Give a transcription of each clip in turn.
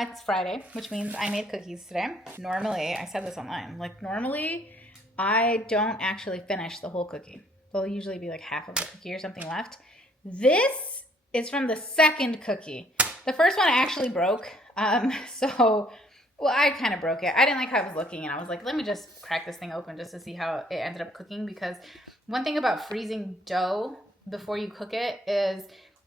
It's Friday, which means I made cookies today. Normally, I said this online, like normally I don't actually finish the whole cookie. There'll usually be like half of the cookie or something left. This is from the second cookie. The first one actually broke. Well, I kind of broke it. I didn't like how it was looking, and I was like, let me just crack this thing open just to see how it ended up cooking, because one thing about freezing dough before you cook it is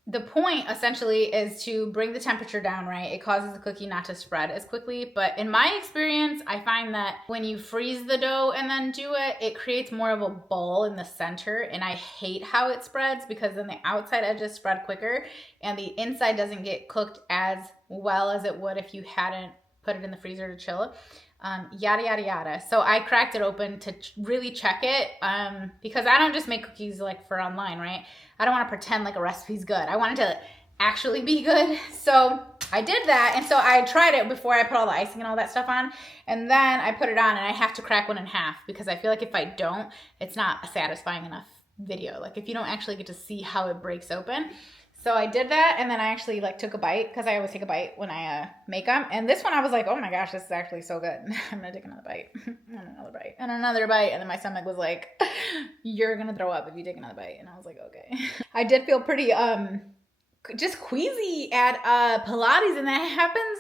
the point essentially is to bring the temperature down, right? It causes the cookie not to spread as quickly. But in my experience, I find that when you freeze the dough and then do it, it creates more of a ball in the center. And I hate how it spreads, because then the outside edges spread quicker and the inside doesn't get cooked as well as it would if you hadn't put it in the freezer to chill. Yada, yada, yada. So I cracked it open to really check it, because I don't just make cookies like for online, right? I don't want to pretend like a recipe's good. I want it to actually be good. So I did that. And so I tried it before I put all the icing and all that stuff on. And then I put it on, and I have to crack one in half, because I feel like if I don't, it's not a satisfying enough video. Like if you don't actually get to see how it breaks open. So I did that, and then I actually like took a bite, because I always take a bite when I make them. And this one I was like, oh my gosh, this is actually so good. I'm gonna take another bite, and another bite, and another bite. And then my stomach was like, you're gonna throw up if you take another bite. And I was like, okay. I did feel pretty just queasy at Pilates, and that happens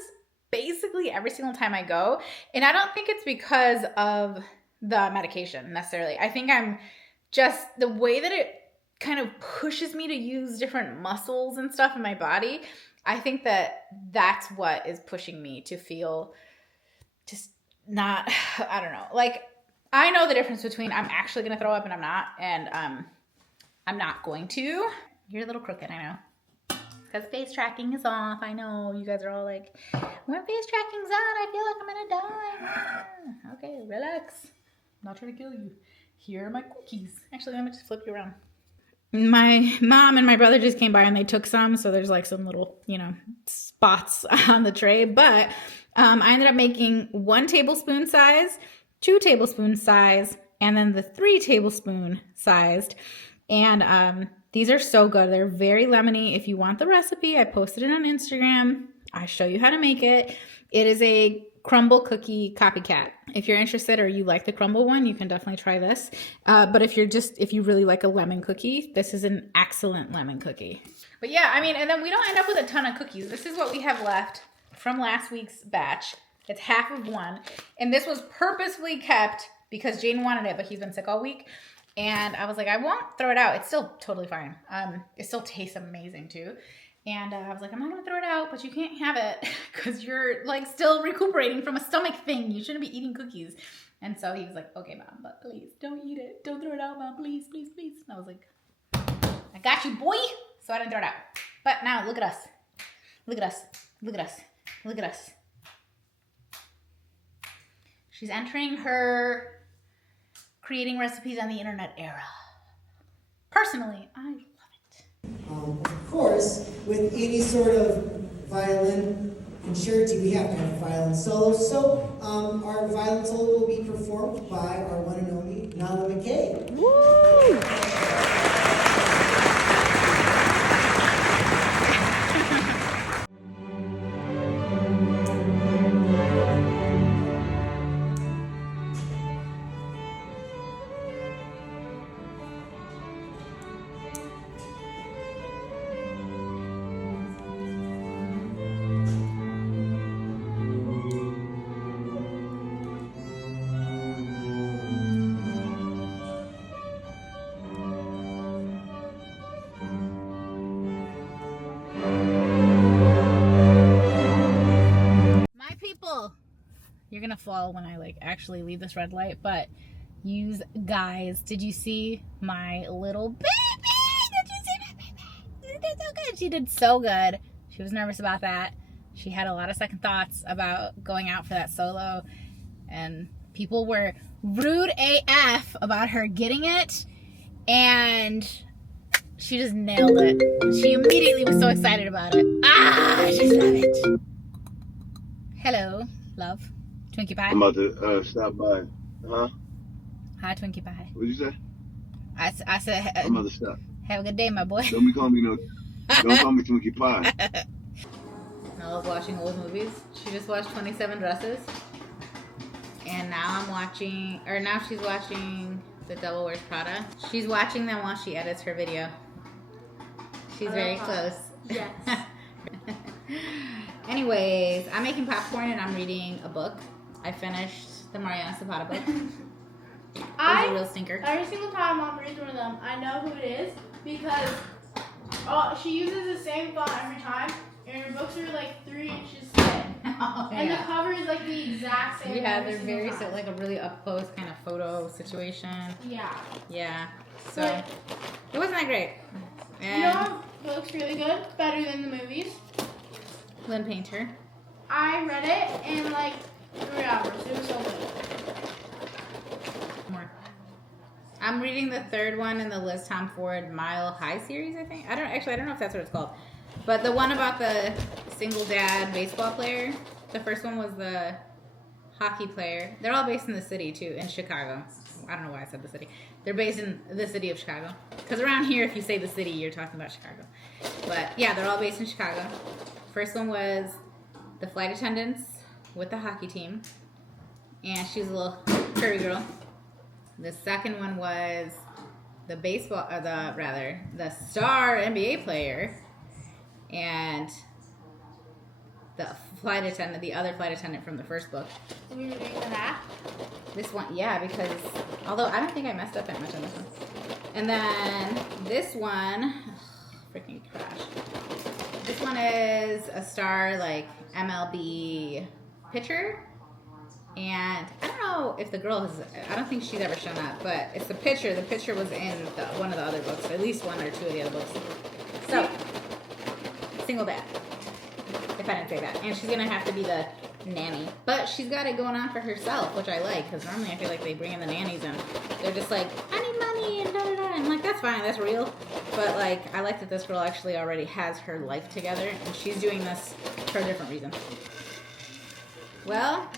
basically every single time I go. And I don't think it's because of the medication necessarily. I think I'm just the way that it kind of pushes me to use different muscles and stuff in my body. I think that that's what is pushing me to feel just not, I don't know. Like, I know the difference between I'm actually going to throw up and I'm not, and I'm not going to. You're a little crooked, I know. Because face tracking is off. I know you guys are all like, when face tracking's on, I feel like I'm going to die. Okay, relax. I'm not trying to kill you. Here are my cookies. Actually, let me just flip you around. My mom and my brother just came by and they took some. So there's like some little, spots on the tray. But I ended up making 1 tablespoon size, 2 tablespoon size, and then the 3 tablespoon sized. And these are so good. They're very lemony. If you want the recipe, I posted it on Instagram. I show you how to make it. It is a crumble cookie copycat. If you're interested or you like the crumble one, you can definitely try this. But if you really like a lemon cookie, this is an excellent lemon cookie. But yeah, I mean, and then we don't end up with a ton of cookies. This is what we have left from last week's batch. It's half of one. And this was purposefully kept because Jane wanted it, but he's been sick all week. And I was like, I won't throw it out. It's still totally fine. It still tastes amazing too. And I was like, I'm not going to throw it out, but you can't have it because you're like still recuperating from a stomach thing. You shouldn't be eating cookies. And so he was like, okay, Mom, but please don't eat it. Don't throw it out, Mom. Please, please, please. And I was like, I got you, boy. So I didn't throw it out. But now look at us. Look at us. Look at us. Look at us. She's entering her creating recipes on the internet era. Personally, I love it. Of course, with any sort of violin concerti, we have to have a violin solo. So our violin solo will be performed by our one and only Nala McKay. Woo! You're gonna fall when I like actually leave this red light, but guys, did you see my little baby? Did you see my baby? She did so good. She did so good. She was nervous about that. She had a lot of second thoughts about going out for that solo, and people were rude AF about her getting it, and she just nailed it. She immediately was so excited about it. She loved it. Hello, love. Twinkie Pie. I'm about to stop by. Huh? Hi, Twinkie Pie. What'd you say? I said, I'm about to stop. Have a good day, my boy. Don't call me Twinkie Pie. I love watching old movies. She just watched 27 Dresses. And now she's watching The Devil Wears Prada. She's watching them while she edits her video. She's very close. Yes. Anyways, I'm making popcorn and I'm reading a book. I finished the Mariana Zapata book. It was a real stinker. Every single time Mom reads one of them, I know who it is because she uses the same font every time, and her books are like 3 inches thick. Oh, And yeah. the cover is like the exact same. Yeah, every they're single very time. like a really up close kind of photo situation. Yeah. Yeah. So But- it wasn't that great. You And know what looks really good? Better than the movies. Lynn Painter. I read it in like 3 hours. It was so good. More. I'm reading the third one in the Liz Tom Ford Mile High series, I think. I don't know if that's what it's called. But the one about the single dad baseball player, the first one was the hockey player. They're all based in the city too, in Chicago. I don't know why I said the city. They're based in the city of Chicago. Because around here, if you say the city, you're talking about Chicago. But yeah, they're all based in Chicago. First one was the flight attendants with the hockey team. And she was a little curvy girl. The second one was the the star NBA player and the other flight attendant from the first book. We were doing the half. This one, yeah, because although I don't think I messed up that much on this one. And then this one, freaking crash. This one is a star like MLB pitcher. And I don't know if the girl I don't think she's ever shown up, but it's the pitcher. The pitcher was in one of the other books, at least 1 or 2 of the other books. So, single dad, if I didn't say that. And she's going to have to be the nanny. But she's got it going on for herself, which I like, because normally I feel like they bring in the nannies and they're just like, I need money and da-da-da. And I'm like, that's fine, that's real. But like, I like that this girl actually already has her life together, and she's doing this for a different reason. Well,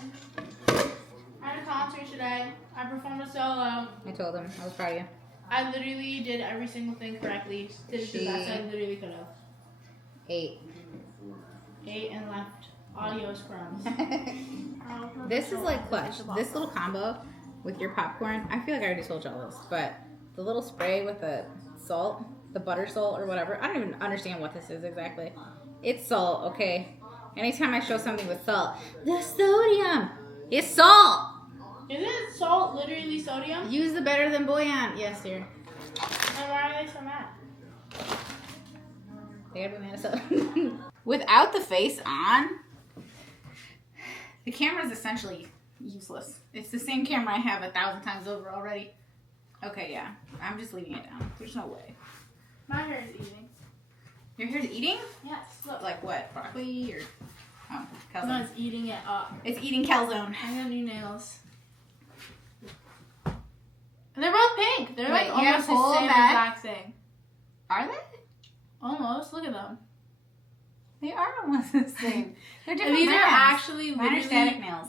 I had a concert today. I performed a solo. I told him. I was proud of you. I literally did every single thing correctly. Did it the best I literally could have. 8. 8 and left audio scrums. This is like clutch. This little combo with your popcorn. I feel like I already told y'all this, but the little spray with the salt, the butter salt or whatever. I don't even understand what this is exactly. It's salt, okay? Anytime I show something with salt, the sodium is salt. Isn't salt literally sodium? Use the better than bouillon. Yes, dear. Then why are they so mad? They gotta be mad as hell. Without the face on, the camera is essentially useless. It's the same camera I have 1,000 times over already. Okay, yeah. I'm just leaving it down. There's no way. My hair is eating. Your hair's eating? Yes, look. Like what? Broccoli or No, calzone? it's eating it up. It's eating calzone. I got new nails. They're both pink. They're like Wait, you almost have the whole same back? exact thing. Are they? Almost. Look at them. They are almost the same. They're And different these are brands. actually Mine are literally. static nails.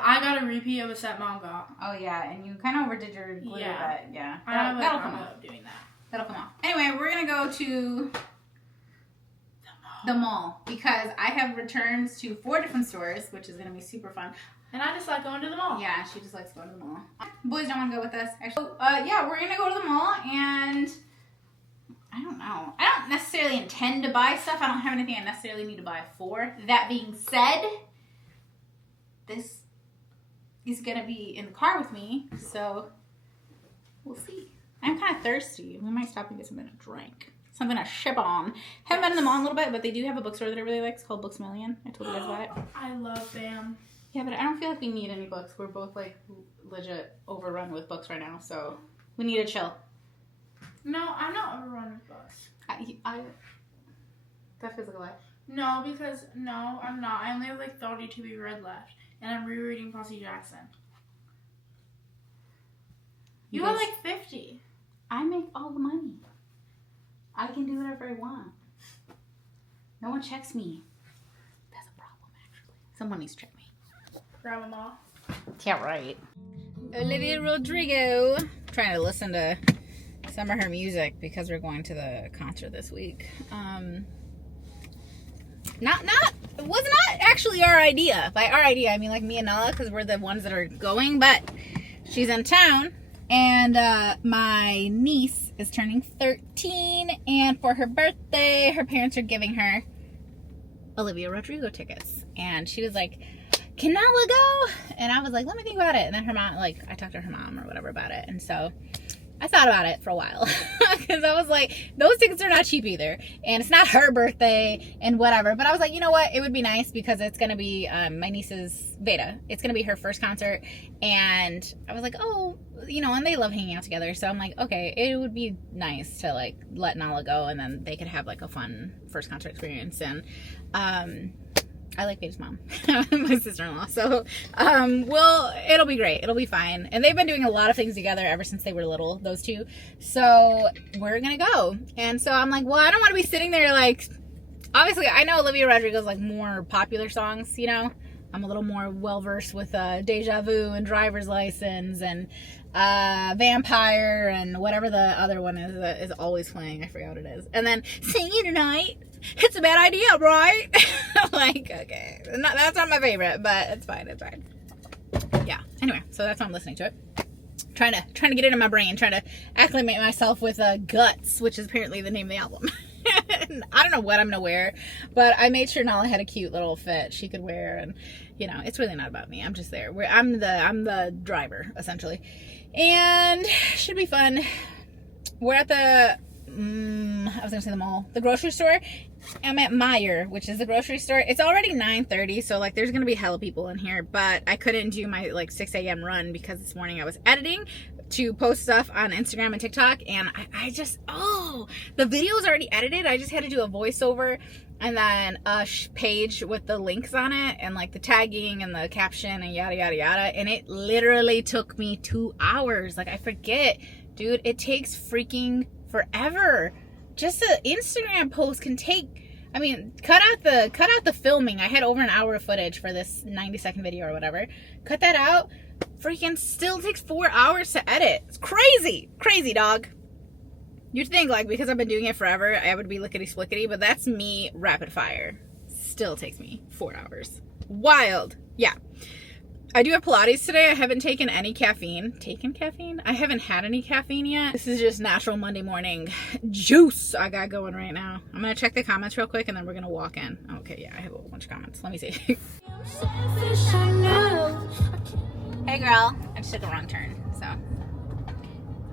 I got a repeat of a set mom got. Oh yeah, and you kind of overdid your glitter, Yeah. but yeah. I have That'll a come habit off. of doing that. That'll come off. Anyway, we're gonna go to the mall because I have returns to 4 different stores, which is gonna be super fun. And I just like going to the mall. Yeah, she just likes going to the mall. Boys don't want to go with us. Actually, yeah, we're gonna go to the mall, and I don't know. I don't necessarily intend to buy stuff. I don't have anything I necessarily need to buy for. That being said, this is gonna be in the car with me, so we'll see. I'm kind of thirsty. We might stop and get something to drink. Something to ship on. Haven't been in the mall in a little bit, but they do have a bookstore that I really like. It's called Books A Million. I told you guys about it. I love BAM. Yeah, but I don't feel like we need any books. We're both like legit overrun with books right now, so we need to chill. No, I'm not overrun with books. That feels like a lie. No, because no, I'm not. I only have like 30 to be read left, and I'm rereading Percy Jackson. You have guys- like 50. I make all the money. I can do whatever I want. No one checks me. That's a problem, actually. Someone needs to check me. Grab them all. Yeah, right. Olivia Rodrigo. Trying to listen to some of her music because we're going to the concert this week. It was not actually our idea. By our idea, I mean like me and Nala, because we're the ones that are going, but she's in town, and my niece is turning 13, and for her birthday, her parents are giving her Olivia Rodrigo tickets, and she was like, can Nala go? And I was like, let me think about it. And then her mom, like, I talked to her mom or whatever about it, and so I thought about it for a while, because I was like, those tickets are not cheap either, and it's not her birthday and whatever, but I was like, you know what, it would be nice because it's going to be my niece's Veda. It's going to be her first concert, and I was like, oh, you know, and they love hanging out together, so I'm like, okay, it would be nice to, like, let Nala go, and then they could have, like, a fun first concert experience, and I like Veda's mom, my sister-in-law, so, well, it'll be great, it'll be fine, and they've been doing a lot of things together ever since they were little, those two, so we're gonna go, and so I'm like, well, I don't want to be sitting there, like, obviously, I know Olivia Rodrigo's, like, more popular songs, you know, I'm a little more well-versed with, Deja Vu and Driver's License, and, Vampire, and whatever the other one is always playing, I forgot what it is, and then Singing Tonight, it's a bad idea, right? Like, okay, that's not my favorite, but it's fine, it's fine. Yeah, anyway, so that's why I'm listening to it. Trying to get it in my brain, trying to acclimate myself with Guts, which is apparently the name of the album. I don't know what I'm gonna wear, but I made sure Nala had a cute little fit she could wear, and you know, it's really not about me. I'm just there. I'm the driver, essentially, and should be fun. We're at the I was gonna say the mall, the grocery store. I'm at Meijer, which is the grocery store. It's already 9:30, so like there's gonna be hella people in here, but I couldn't do my like 6 a.m. run because this morning I was editing to post stuff on Instagram and TikTok, and I just, the video is already edited. I just had to do a voiceover and then a page with the links on it and like the tagging and the caption and yada yada yada, and it literally took me 2 hours. Like, I forget, dude, it takes freaking forever. Just an Instagram post can take, I mean, cut out the filming. I had over an hour of footage for this 90-second video or whatever. Cut that out. Freaking still takes 4 hours to edit. It's crazy, dog. You'd think, like, because I've been doing it forever, I would be lickety-splickety, but that's me rapid fire. Still takes me 4 hours. Wild. Yeah. I do have Pilates today. I haven't taken any caffeine. I haven't had any caffeine yet. This is just natural Monday morning juice I got going right now. I'm going to check the comments real quick and then we're going to walk in. Okay, yeah, I have a whole bunch of comments. Let me see. Hey, girl. I just took a wrong turn, so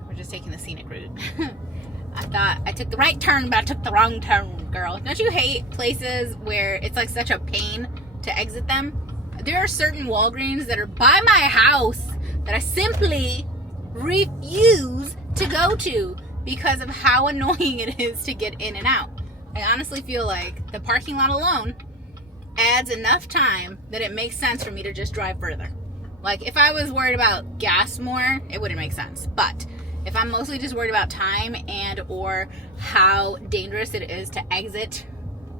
we're just taking the scenic route. I thought I took the right turn, but I took the wrong turn, girl. Don't you hate places where it's like such a pain to exit them? There are certain Walgreens that are by my house that I simply refuse to go to because of how annoying it is to get in and out. I honestly feel like the parking lot alone adds enough time that it makes sense for me to just drive further. Like, if I was worried about gas more, it wouldn't make sense. But if I'm mostly just worried about time and or how dangerous it is to exit,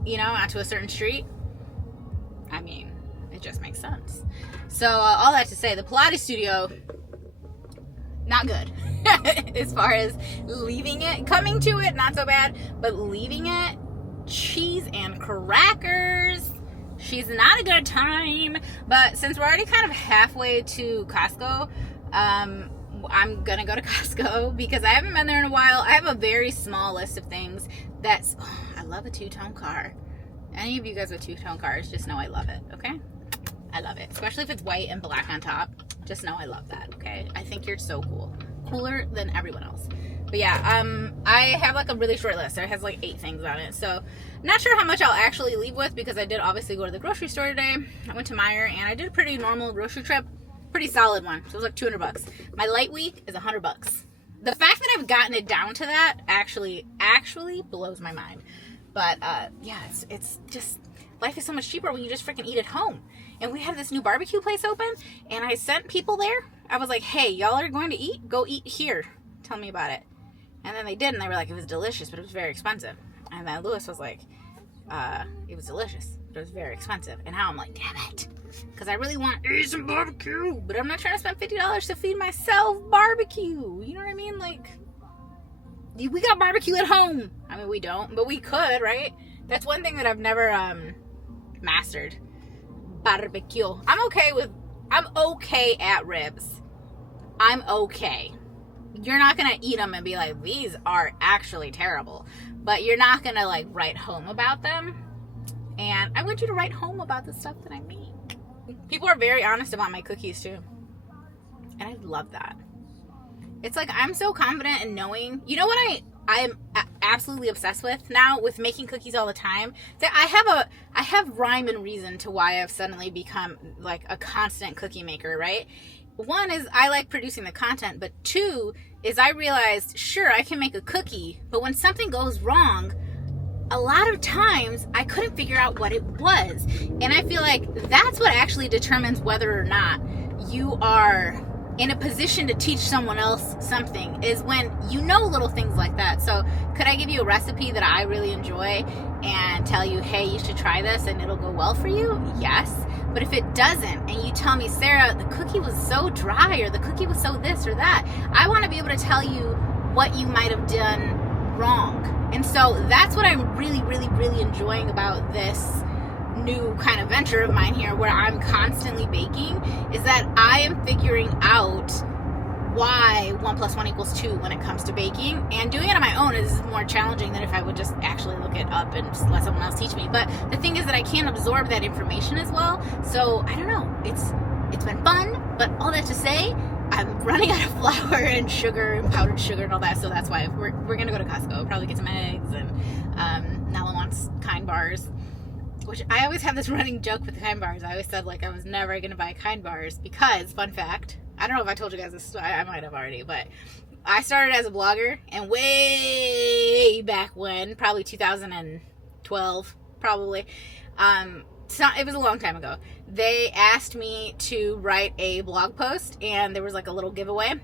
you know, onto a certain street, I mean, it just makes sense. So all that to say, the Pilates studio, not good. As far as leaving it, coming to it, not so bad, but leaving it, cheese and crackers, she's not a good time. But since we're already kind of halfway to Costco, I'm gonna go to Costco because I haven't been there in a while. I have a very small list of things that's, I love a two-tone car. Any of you guys with two-tone cars, just know I love it, okay? I love it, especially if it's white and black on top. Just know I love that, okay? I think you're so cool. Cooler than everyone else. But yeah, I have like a really short list. It has like 8 things on it. So not sure how much I'll actually leave with because I did obviously go to the grocery store today. I went to Meijer and I did a pretty normal grocery trip. Pretty solid one. So it was like $200. My light week is $100. The fact that I've gotten it down to that actually blows my mind. But yeah, it's just, life is so much cheaper when you just freaking eat at home. And we have this new barbecue place open, and I sent people there. I was like, hey, y'all are going to eat? Go eat here. Tell me about it. And then they did, and they were like, it was delicious, but it was very expensive. And then Lewis was like, it was delicious, but it was very expensive. And now I'm like, damn it. Because I really want to eat some barbecue, but I'm not trying to spend $50 to feed myself barbecue. You know what I mean? Like, we got barbecue at home. I mean, we don't, but we could, right? That's one thing that I've never mastered. Barbecue. I'm okay at ribs. I'm okay. You're not gonna eat them and be like, these are actually terrible. But you're not gonna like write home about them. And I want you to write home about the stuff that I make. People are very honest about my cookies too. And I love that. It's like I'm so confident in knowing. You know what I'm absolutely obsessed with now with making cookies all the time? That I have rhyme and reason to why I've suddenly become like a constant cookie maker, right? One is I like producing the content, but two is I realized, sure, I can make a cookie, but when something goes wrong, a lot of times I couldn't figure out what it was. And I feel like that's what actually determines whether or not you are in a position to teach someone else something, is when you know little things like that. So could I give you a recipe that I really enjoy and tell you, hey, you should try this and it'll go well for you? Yes. But if it doesn't, and you tell me, Sarah, the cookie was so dry, or the cookie was so this or that, I want to be able to tell you what you might have done wrong. And so that's what I'm really, really, really enjoying about this new kind of venture of mine here, where I'm constantly baking, is that I am figuring out why 1 + 1 = 2 when it comes to baking. And doing it on my own is more challenging than if I would just actually look it up and just let someone else teach me. But the thing is that I can't absorb that information as well. So I don't know. It's been fun, but all that to say, I'm running out of flour and sugar and powdered sugar and all that. So that's why we're gonna go to Costco, probably get some eggs, and Nala wants Kind bars. Which I always have this running joke with the Kind bars. I always said like I was never gonna buy Kind bars because, fun fact, I don't know if I told you guys this, I might have already, but I started as a blogger, and way back when, probably 2012, probably, it was a long time ago, they asked me to write a blog post, and there was like a little giveaway.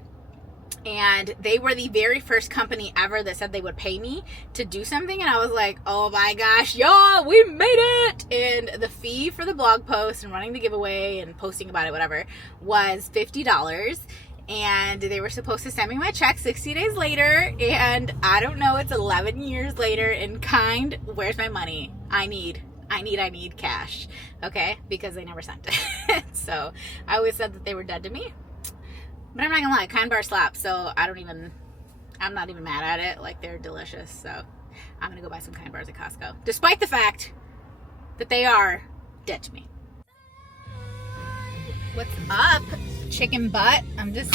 And they were the very first company ever that said they would pay me to do something. And I was like, oh my gosh, y'all, we made it. And the fee for the blog post and running the giveaway and posting about it, whatever, was $50. And they were supposed to send me my check 60 days later. And I don't know, it's 11 years later. And Kind, where's my money? I need cash. Okay? Because they never sent it. So I always said that they were dead to me. But I'm not gonna lie, Kind bar slap, so I'm not even mad at it. Like, they're delicious, so I'm gonna go buy some Kind bars at Costco. Despite the fact that they are dead to me. What's up, chicken butt? I'm just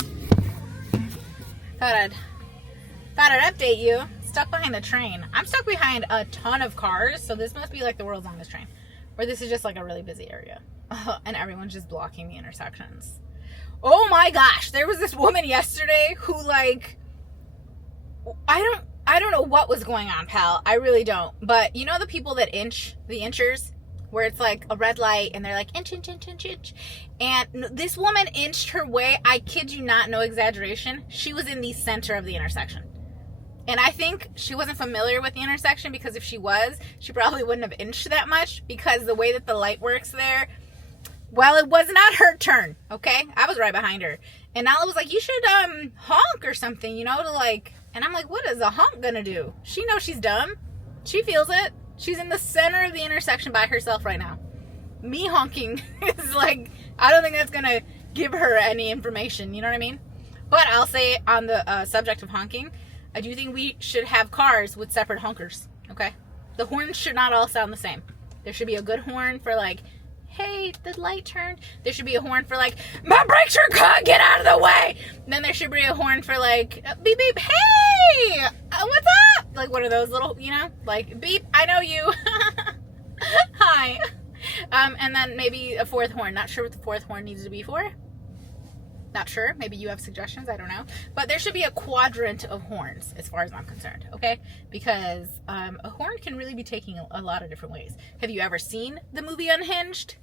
thought I'd update you. Stuck behind the train. I'm stuck behind a ton of cars, so this must be like the world's longest train. Or this is just like a really busy area. And everyone's just blocking the intersections. Oh my gosh, there was this woman yesterday who, like, I don't know what was going on, pal. I really don't. But you know the people that inch, the inchers, where it's like a red light and they're like inch, inch, inch, inch, inch. And this woman inched her way, I kid you not, no exaggeration. She was in the center of the intersection. And I think she wasn't familiar with the intersection, because if she was, she probably wouldn't have inched that much, because the way that the light works there, well, it was not her turn, okay? I was right behind her. And Nala was like, you should honk or something, you know, to like... And I'm like, what is a honk gonna do? She knows she's dumb. She feels it. She's in the center of the intersection by herself right now. Me honking is like... I don't think that's gonna give her any information, you know what I mean? But I'll say, on the subject of honking, I do think we should have cars with separate honkers, okay? The horns should not all sound the same. There should be a good horn for like... hey, the light turned. There should be a horn for like, my brakes are cut, get out of the way. And then there should be a horn for like, beep, beep, hey, what's up? Like one of those little, you know, like, beep, I know you. Hi. And then maybe a fourth horn. Not sure what the fourth horn needs to be for. Not sure. Maybe you have suggestions. I don't know. But there should be a quadrant of horns, as far as I'm concerned, okay? Because a horn can really be taking a lot of different ways. Have you ever seen the movie Unhinged?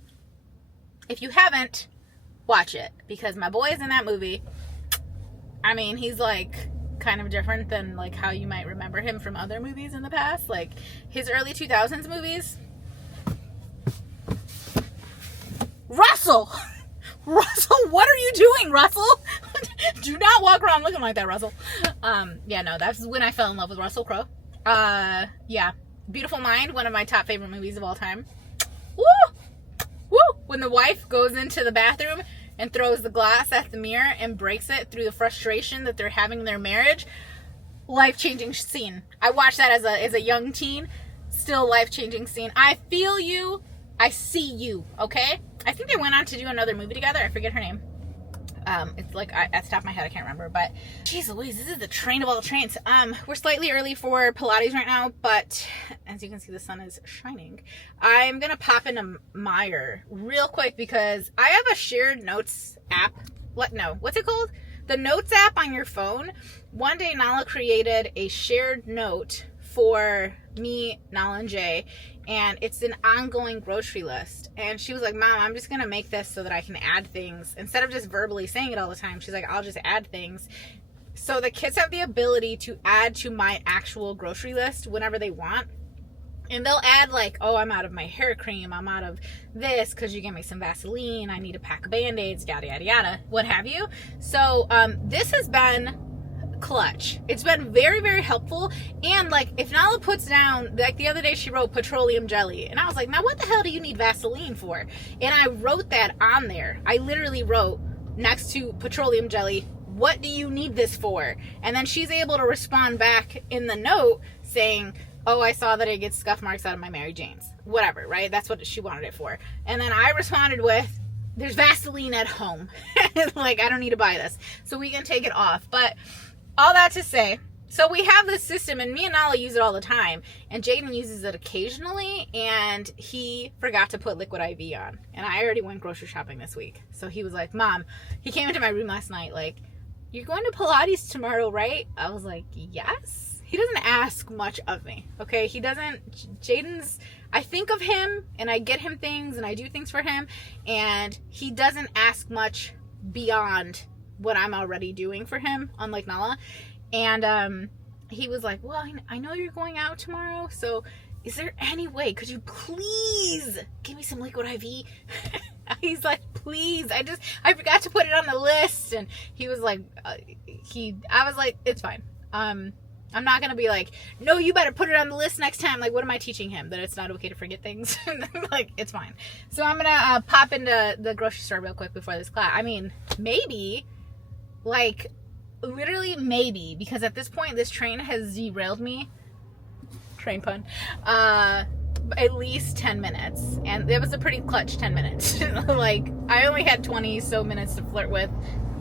If you haven't, watch it. Because my boy is in that movie. I mean, he's like kind of different than like how you might remember him from other movies in the past. Like his early 2000s movies. Russell! Russell, what are you doing, Russell? Do not walk around looking like that, Russell. Yeah, no, that's when I fell in love with Russell Crowe. Yeah. Beautiful Mind, one of my top favorite movies of all time. Woo! when the wife goes into the bathroom and throws the glass at the mirror and breaks it through the frustration that they're having in their marriage, life-changing scene. I watched that as a young teen. Still life-changing scene. I feel you. I see you. Okay? I think they went on to do another movie together. I forget her name. It's like at the top of my head I can't remember, but geez Louise, this is the train of all trains. We're slightly early for Pilates right now, but as you can see the sun is shining. I'm gonna pop into Meyer real quick because I have a shared notes app. What's it called? The notes app on your phone. One day Nala created a shared note for me, Nala, and Jay, and it's an ongoing grocery list. And she was like, Mom, I'm just gonna make this so that I can add things instead of just verbally saying it all the time. She's like, I'll just add things so the kids have the ability to add to my actual grocery list whenever they want. And they'll add like, oh, I'm out of my hair cream, I'm out of this because you gave me some Vaseline, I need a pack of Band-Aids, yada yada yada, what have you. So this has been clutch. It's been very, very helpful. And like, if Nala puts down, like the other day she wrote petroleum jelly, and I was like, now what the hell do you need Vaseline for? And I wrote that on there. I literally wrote next to petroleum jelly, what do you need this for? And then she's able to respond back in the note saying, oh, I saw that it gets scuff marks out of my Mary Janes, whatever, right? That's what she wanted it for. And then I responded with, there's Vaseline at home. Like, I don't need to buy this, so we can take it off. But all that to say, so we have this system, and me and Nala use it all the time, and Jaden uses it occasionally, and he forgot to put liquid IV on, and I already went grocery shopping this week. So he was like, Mom, he came into my room last night like, you're going to Pilates tomorrow, right? I was like, yes. He doesn't ask much of me, okay? He doesn't. Jaden's, I think of him, and I get him things, and I do things for him, and he doesn't ask much beyond what I'm already doing for him, unlike Nala. And he was like, well, I know you're going out tomorrow, so is there any way, could you please give me some liquid IV? He's like, please, I forgot to put it on the list. And he was like, I was like, it's fine. I'm not gonna be like, no, you better put it on the list next time. Like, what am I teaching him? That it's not okay to forget things? Like, it's fine. So I'm gonna pop into the grocery store real quick before this class. I mean, maybe, like, literally maybe, because at this point this train has derailed me, train pun, at least 10 minutes, and it was a pretty clutch 10 minutes. Like, I only had 20 so minutes to flirt with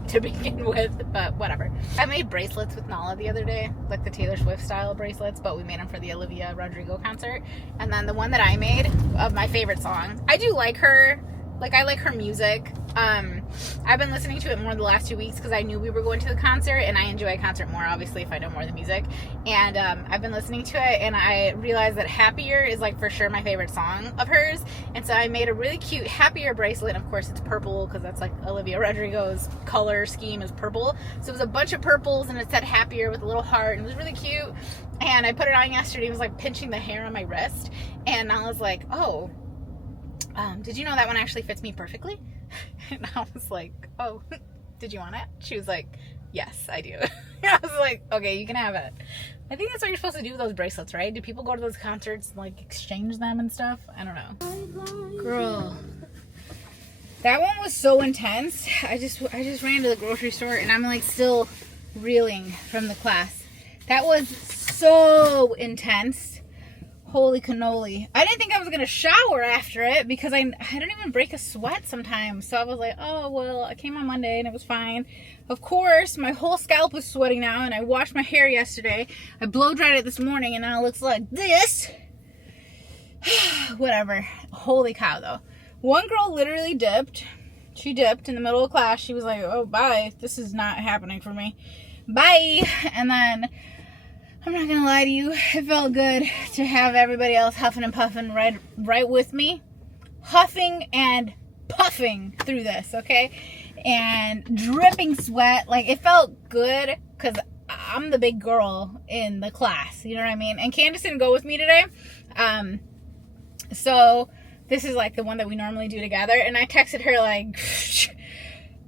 to begin with, but whatever. I made bracelets with Nala the other day, like the Taylor Swift style bracelets, but we made them for the Olivia Rodrigo concert. And then the one that I made of my favorite song, I do like her, like, I like her music. I've been listening to it more the last 2 weeks because I knew we were going to the concert, and I enjoy a concert more, obviously, if I know more of the music. And I've been listening to it, and I realized that Happier is, like, for sure my favorite song of hers. And so I made a really cute Happier bracelet. And of course, it's purple because that's, like, Olivia Rodrigo's color scheme is purple. So it was a bunch of purples, and it said Happier with a little heart, and it was really cute. And I put it on yesterday. It was, like, pinching the hair on my wrist. And I was like, oh, did you know that one actually fits me perfectly? And I was like, oh, did you want it? She was like, yes, I do. I was like, okay, you can have it. I think that's what you're supposed to do with those bracelets, right? Do people go to those concerts and, like, exchange them and stuff? I don't know. Girl, that one was so intense. I just ran to the grocery store, and I'm, like, still reeling from the class. That was so intense. Holy cannoli. I didn't think I was going to shower after it because I don't even break a sweat sometimes. So I was like, oh, well, I came on Monday and it was fine. Of course, my whole scalp was sweating now, and I washed my hair yesterday. I blow dried it this morning, and now it looks like this. Whatever. Holy cow, though. One girl literally dipped. She dipped in the middle of class. She was like, oh, bye. This is not happening for me. Bye. And then, I'm not gonna lie to you, it felt good to have everybody else huffing and puffing right with me. Huffing and puffing through this, okay? And dripping sweat. Like, it felt good because I'm the big girl in the class, you know what I mean? And Candace didn't go with me today. So this is like the one that we normally do together. And I texted her like,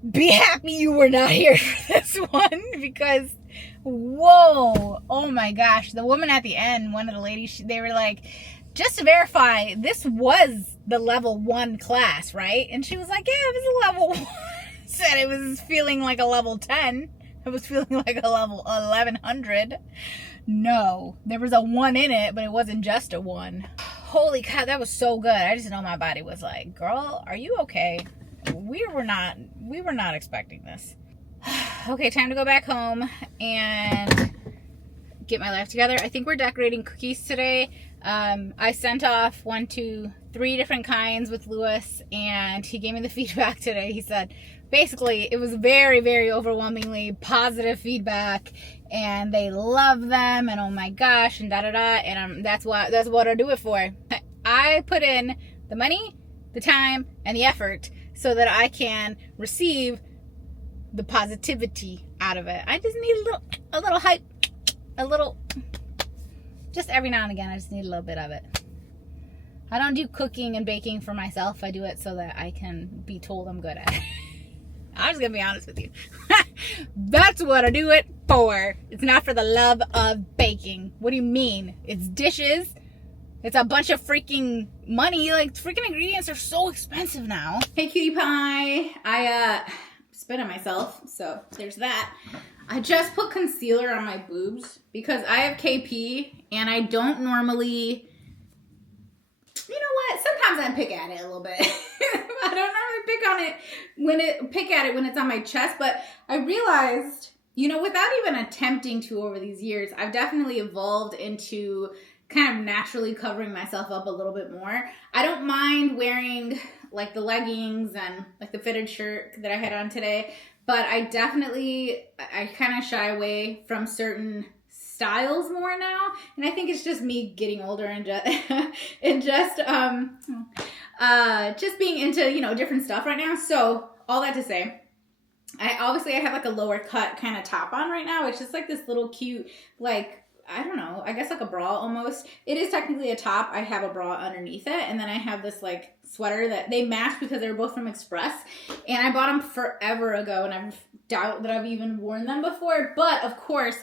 be happy you were not here for this one, because whoa, oh my gosh, the woman at the end, one of the ladies, they were like, just to verify, this was the level 1 class, right? And she was like, yeah, it was a level 1. Said it was feeling like a level 10. It was feeling like a level 1100. No, there was a 1 in it, but it wasn't just a 1. Holy cow, that was so good. I just know my body was like, girl, are you okay? We were not expecting this. Okay, time to go back home and get my life together. I think we're decorating cookies today. I sent off 1, 2, 3 different kinds with Lewis, and he gave me the feedback today. He said, basically, it was very, very overwhelmingly positive feedback, and they love them, and oh my gosh, and da da da, and that's what I do it for. I put in the money, the time, and the effort so that I can receive the positivity out of it. I just need a little hype, just every now and again. I just need a little bit of it. I don't do cooking and baking for myself. I do it so that I can be told I'm good at it. I'm just gonna be honest with you. That's what I do it for. It's not for the love of baking. What do you mean? It's dishes. It's a bunch of freaking money. Like, freaking ingredients are so expensive now. Hey, cutie pie. I spit on myself, so there's that. I just put concealer on my boobs because I have KP and I don't normally, you know what? Sometimes I pick at it a little bit. I don't normally pick at it when it's on my chest, but I realized, you know, without even attempting to over these years, I've definitely evolved into kind of naturally covering myself up a little bit more. I don't mind wearing like the leggings and like the fitted shirt that I had on today, but I kind of shy away from certain styles more now, and I think it's just me getting older and just being into, you know, different stuff right now. So all that to say, I have like a lower cut kind of top on right now. It's just like this little cute, like, I don't know, I guess like a bra almost. It is technically a top. I have a bra underneath it, and then I have this like sweater that they match because they were both from Express, and I bought them forever ago, and I doubt that I've even worn them before. But of course,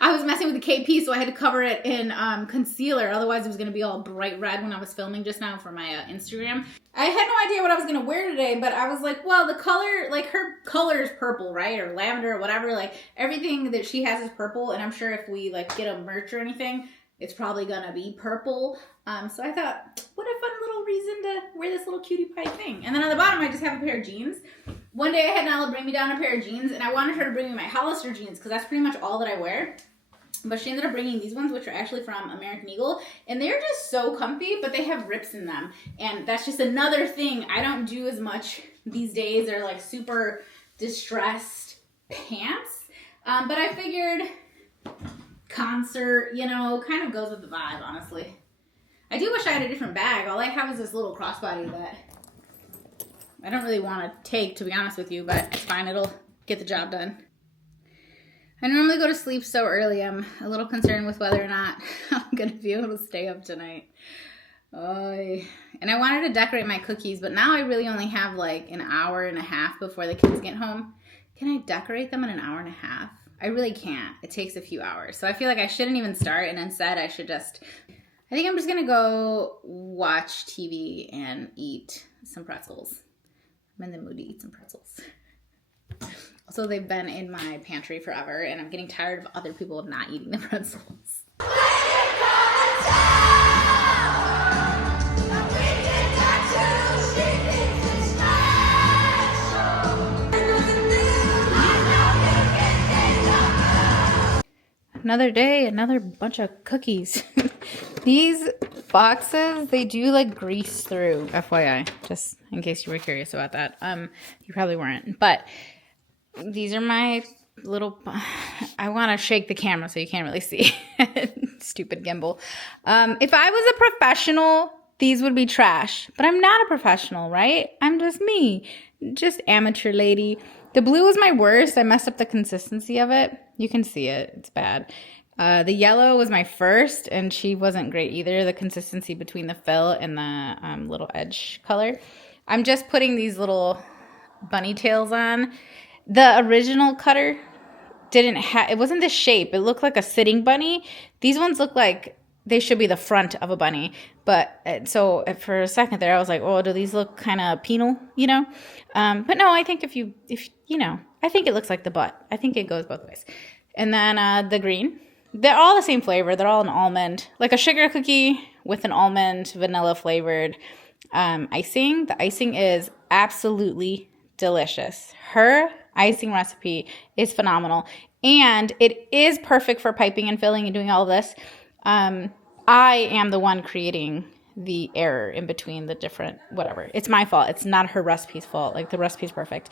I was messing with the KP, so I had to cover it in concealer. Otherwise, it was going to be all bright red when I was filming just now for my Instagram. I had no idea what I was going to wear today, but I was like, well, the color, like her color is purple, right? Or lavender or whatever. Like everything that she has is purple. And I'm sure if we like get a merch or anything, it's probably going to be purple. So I thought, what a fun little reason to wear this little cutie pie thing. And then on the bottom, I just have a pair of jeans. One day I had Nala bring me down a pair of jeans, and I wanted her to bring me my Hollister jeans because that's pretty much all that I wear. But she ended up bringing these ones, which are actually from American Eagle, and they're just so comfy, but they have rips in them. And that's just another thing I don't do as much these days. They're like super distressed pants. But I figured concert, you know, kind of goes with the vibe, honestly. I do wish I had a different bag. All I have is this little crossbody that I don't really want to take, to be honest with you, but it's fine. It'll get the job done. I normally go to sleep so early. I'm a little concerned with whether or not I'm going to be able to stay up tonight. And I wanted to decorate my cookies, but now I really only have like an hour and a half before the kids get home. Can I decorate them in an hour and a half? I really can't. It takes a few hours. So I feel like I shouldn't even start, and instead I should I think I'm just going to go watch TV and eat some pretzels. I'm in the mood to eat some pretzels. Also, they've been in my pantry forever, and I'm getting tired of other people not eating the pretzels. Another day, another bunch of cookies. These boxes, they do like grease through, FYI, just in case you were curious about that. You probably weren't, but these are my little, I want to shake the camera so you can't really see. Stupid gimbal. If I was a professional, these would be trash, but I'm not a professional, right? I'm just me, just amateur lady. The blue is my worst. I messed up the consistency of it. You can see it. It's bad. The yellow was my first, and she wasn't great either. The consistency between the fill and the little edge color. I'm just putting these little bunny tails on. The original cutter it wasn't this shape. It looked like a sitting bunny. These ones look like they should be the front of a bunny. But so for a second there, I was like, oh, do these look kind of penal, you know? But no, I think if you know, I think it looks like the butt. I think it goes both ways. And then the green, they're all the same flavor. They're all an almond, like a sugar cookie with an almond vanilla flavored icing. The icing is absolutely delicious. Her icing recipe is phenomenal. And it is perfect for piping and filling and doing all of this. I am the one creating the error in between the different whatever. It's my fault. It's not her recipe's fault. Like the recipe's perfect.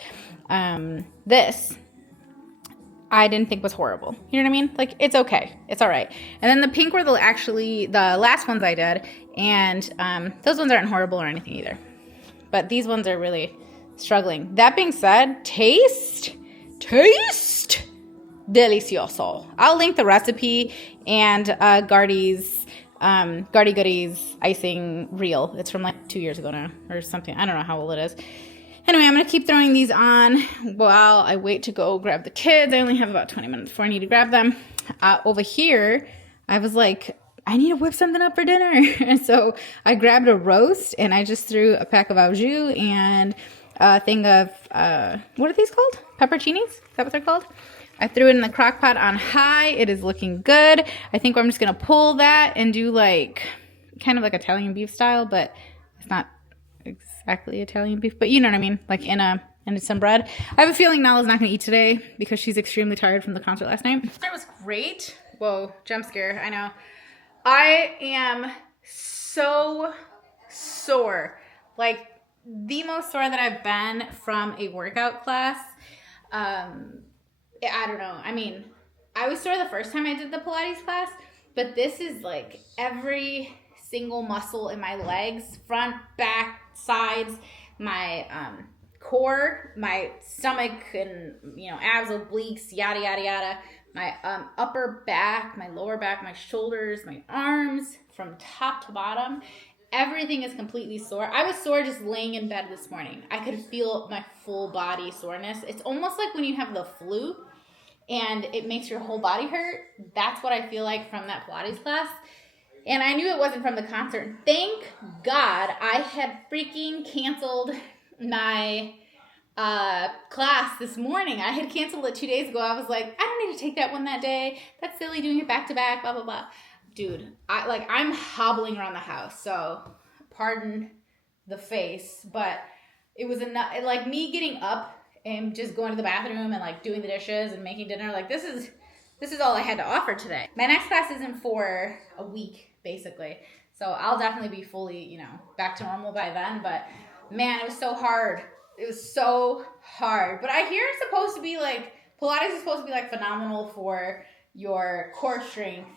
This I didn't think was horrible. You know what I mean? Like it's okay. It's all right. And then the pink were the last ones I did, and those ones aren't horrible or anything either. But these ones are really struggling. That being said, taste delicioso. I'll link the recipe and Gardy Goodies icing reel. It's from like 2 years ago now or something. I don't know how old it is. Anyway, I'm going to keep throwing these on while I wait to go grab the kids. I only have about 20 minutes before I need to grab them. Over here, I was like, I need to whip something up for dinner. And so I grabbed a roast and I just threw a pack of au jus and a thing of, what are these called? Pepperoncinis? Is that what they're called? I threw it in the crock pot on high. It is looking good. I think I'm just going to pull that and do like, kind of like Italian beef style, but it's not exactly Italian beef, but you know what I mean? Like in some bread. I have a feeling Nala's not going to eat today because she's extremely tired from the concert last night. That was great. Whoa, jump scare. I know. I am so sore. Like the most sore that I've been from a workout class. I don't know. I mean, I was sore the first time I did the Pilates class, but this is like every single muscle in my legs, front, back, sides, my core, my stomach, and abs, obliques, yada yada yada. My upper back, my lower back, my shoulders, my arms, from top to bottom. Everything is completely sore. I was sore just laying in bed this morning. I could feel my full body soreness. It's almost like when you have the flu and it makes your whole body hurt. That's what I feel like from that Pilates class. And I knew it wasn't from the concert. Thank God I had freaking canceled my class this morning. I had canceled it 2 days ago. I was like, I don't need to take that one that day. That's silly doing it back to back, blah, blah, blah. Dude, I'm hobbling around the house, so pardon the face, but it was enough. Like me getting up and just going to the bathroom and like doing the dishes and making dinner. Like this is all I had to offer today. My next class isn't for a week, basically. So I'll definitely be fully, back to normal by then. But man, it was so hard. It was so hard. But I hear it's supposed to be like, Pilates is supposed to be like phenomenal for your core strength.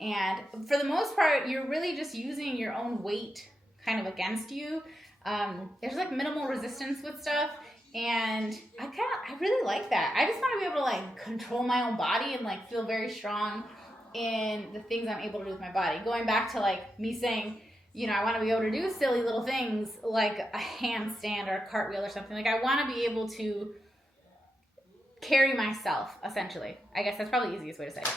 And for the most part, you're really just using your own weight kind of against you. There's like minimal resistance with stuff. And I really like that. I just want to be able to like control my own body and like feel very strong in the things I'm able to do with my body. Going back to like me saying, I want to be able to do silly little things like a handstand or a cartwheel or something. Like I want to be able to carry myself, essentially. I guess that's probably the easiest way to say it.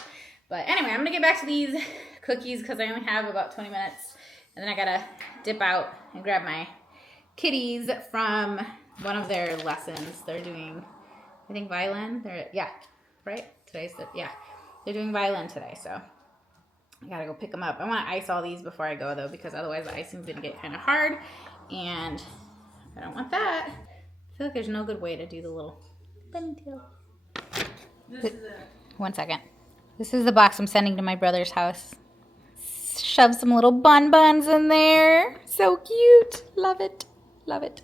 But anyway, I'm going to get back to these cookies because I only have about 20 minutes. And then I got to dip out and grab my kitties from one of their lessons. They're doing, I think, violin. Right? They're doing violin today, so I got to go pick them up. I want to ice all these before I go, though, because otherwise the icing's going to get kind of hard. And I don't want that. I feel like there's no good way to do the little bunny tail. One second. This is the box I'm sending to my brother's house. Shove some little buns in there. So cute. Love it. Love it.